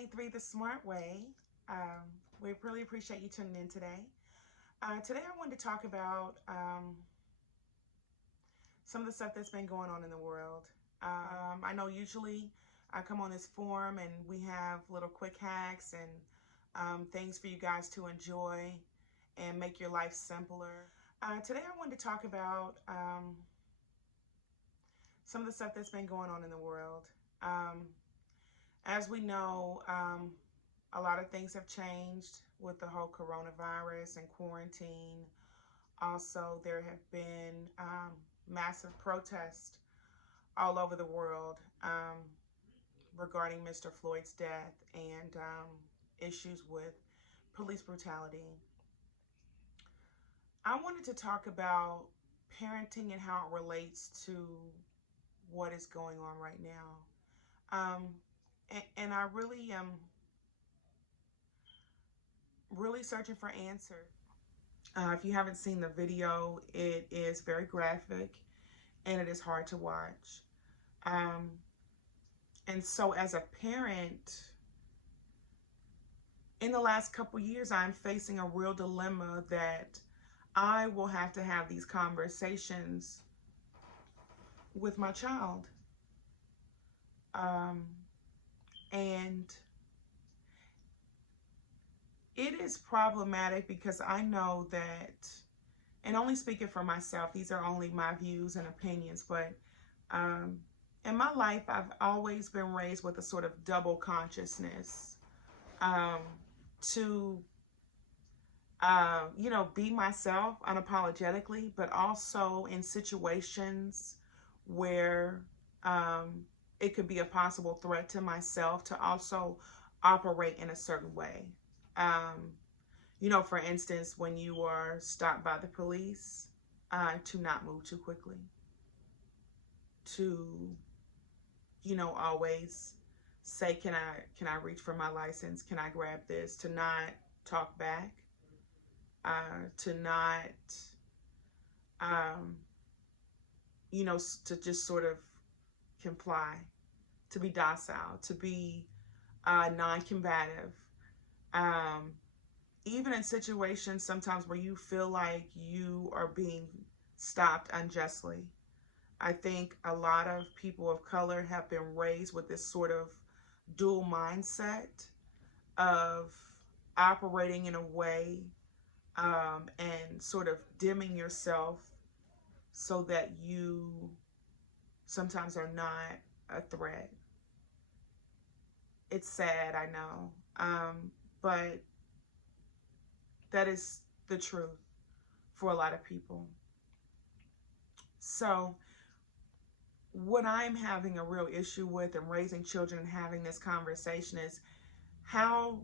23 the smart way. We really appreciate you tuning in today. Today I wanted to talk about some of the stuff that's been going on in the world. I know usually I come on this forum and we have little quick hacks and things for you guys to enjoy and make your life simpler. Today I wanted to talk about some of the stuff that's been going on in the world. As we know, a lot of things have changed with the whole coronavirus and quarantine. Also, there have been massive protests all over the world regarding Mr. Floyd's death and issues with police brutality. I wanted to talk about parenting and how it relates to what is going on right now. And I really am really searching for answers. If you haven't seen the video, it is very graphic and it is hard to watch. And so as a parent, in the last couple years, I'm facing a real dilemma that I will have to have these conversations with my child. And it is problematic because I know that, and only speaking for myself, these are only my views and opinions, but in my life, I've always been raised with a sort of double consciousness to, be myself unapologetically, but also in situations where it could be a possible threat to myself to also operate in a certain way. For instance, when you are stopped by the police, to not move too quickly, to, always say, can I reach for my license? Can I grab this? To not talk back, to not, to just sort of comply, to be docile, to be non-combative. Even in situations sometimes where you feel like you are being stopped unjustly. I think a lot of people of color have been raised with this sort of dual mindset of operating in a way and sort of dimming yourself so that you sometimes are not a threat. It's sad, I know, but that is the truth for a lot of people. So what I'm having a real issue with in raising children and having this conversation is, how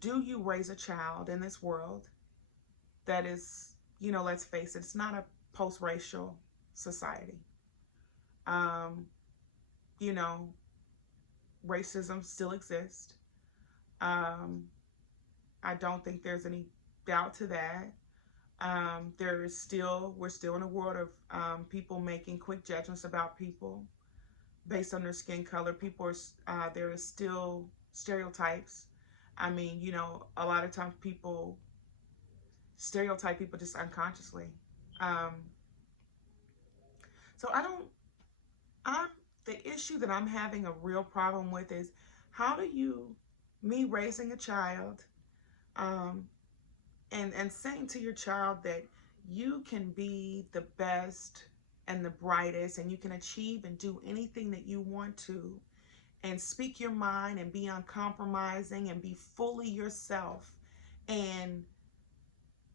do you raise a child in this world that is, let's face it, it's not a post-racial society. Racism still exists. I don't think there's any doubt to that. We're still in a world of people making quick judgments about people based on their skin color. There is still stereotypes. I mean, a lot of times people stereotype people just unconsciously. So the issue that I'm having a real problem with is, how do me raising a child, and saying to your child that you can be the best and the brightest and you can achieve and do anything that you want to and speak your mind and be uncompromising and be fully yourself, and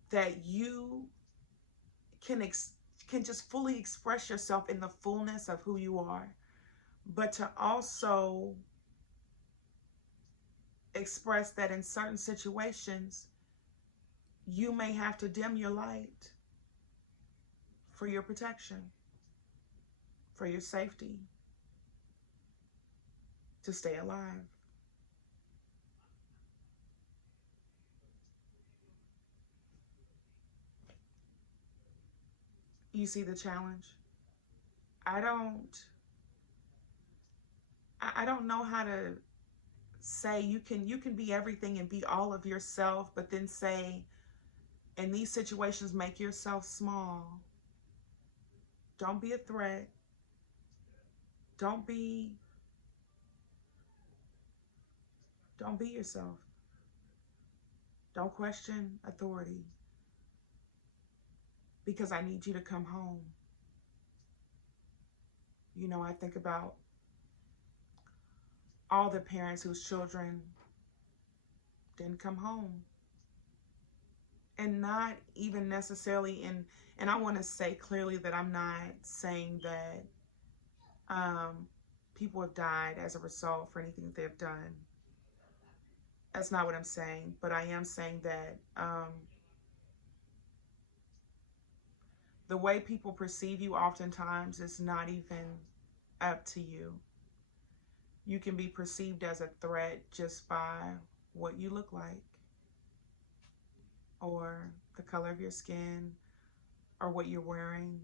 that you can just fully express yourself in the fullness of who you are, but to also express that in certain situations you may have to dim your light for your protection, for your safety, to stay alive. You see the challenge? I don't know how to say you can be everything and be all of yourself, but then say in these situations make yourself small. Don't be a threat. Don't be don't be yourself. Don't question authority because I need you to come home. You know, I think about all the parents whose children didn't come home. And not even necessarily and I want to say clearly that I'm not saying that people have died as a result for anything that they've done. That's not what I'm saying, but I am saying that the way people perceive you oftentimes is not even up to you. You can be perceived as a threat just by what you look like, or the color of your skin, or what you're wearing,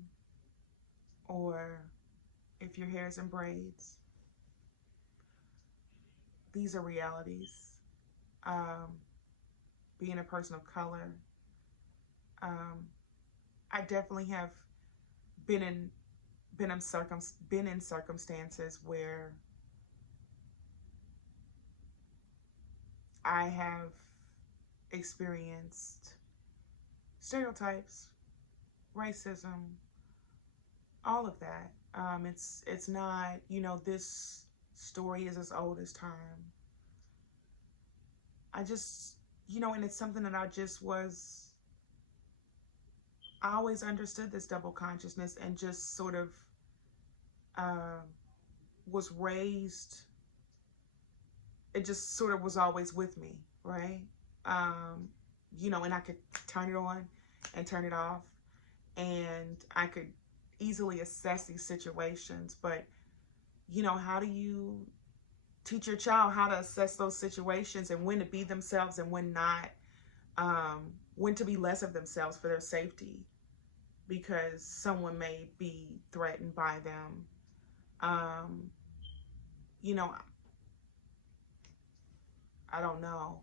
or if your hair's in braids. These are realities. Um, Being a person of color, um, I definitely have been in been in circumstances where I have experienced stereotypes, racism, all of that. It's not, you know, this story is as old as time. I just, you know, and it's something that I always understood this double consciousness and just sort of uh, was raised. It just sort of was always with me, right? Um, you know, and I could turn it on and turn it off, and I could easily assess these situations. But, you know, how do you teach your child how to assess those situations and when to be themselves and when not, when to be less of themselves for their safety because someone may be threatened by them? Um, you know, I don't know.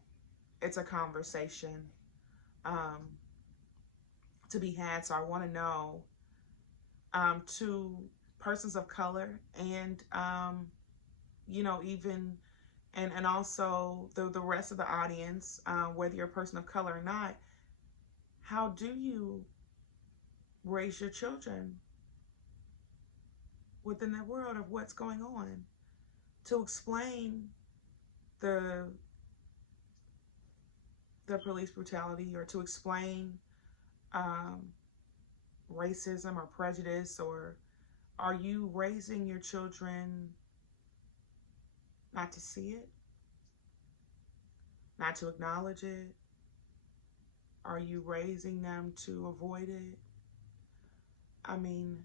It's a conversation um, to be had. So I want to know, to persons of color and, you know, even, and also the rest of the audience, whether you're a person of color or not, how do you raise your children within the world of what's going on? To explain the police brutality, or to explain um, racism or prejudice, or are you raising your children not to see it, not to acknowledge it? Are you raising them to avoid it? I mean,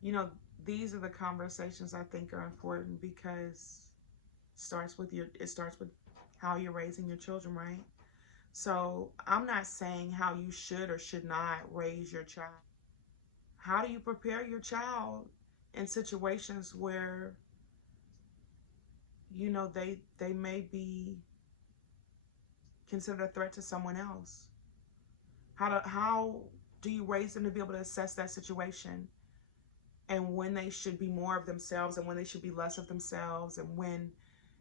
you know, these are the conversations I think are important because it starts with how you're raising your children, right? So I'm not saying how you should or should not raise your child. How do you prepare your child in situations where, you know, they may be considered a threat to someone else? How do you raise them to be able to assess that situation and when they should be more of themselves and when they should be less of themselves and when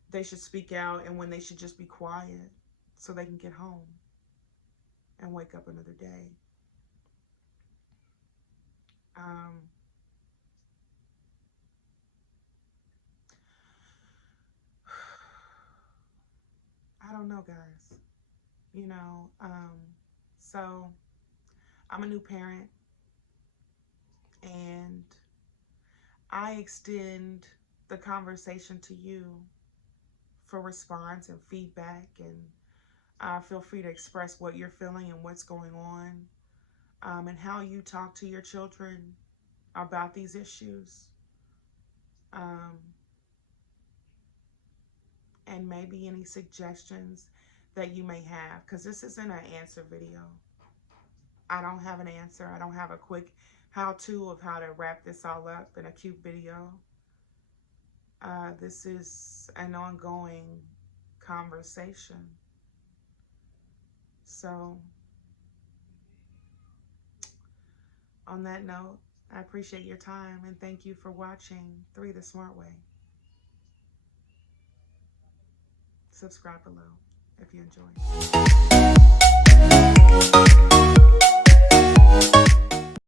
they should speak out and when they should just be quiet so they can get home and wake up another day? Um, I don't know, guys. You know, so I'm a new parent, and I extend the conversation to you for response and feedback, and feel free to express what you're feeling and what's going on, and how you talk to your children about these issues, um, and maybe any suggestions that you may have, because this isn't an answer video. I don't have an answer. I don't have a quick how-to of how to wrap this all up in a cute video. This is an ongoing conversation. So, on that note, I appreciate your time and thank you for watching 3 the Smart Way. Subscribe below if you enjoy.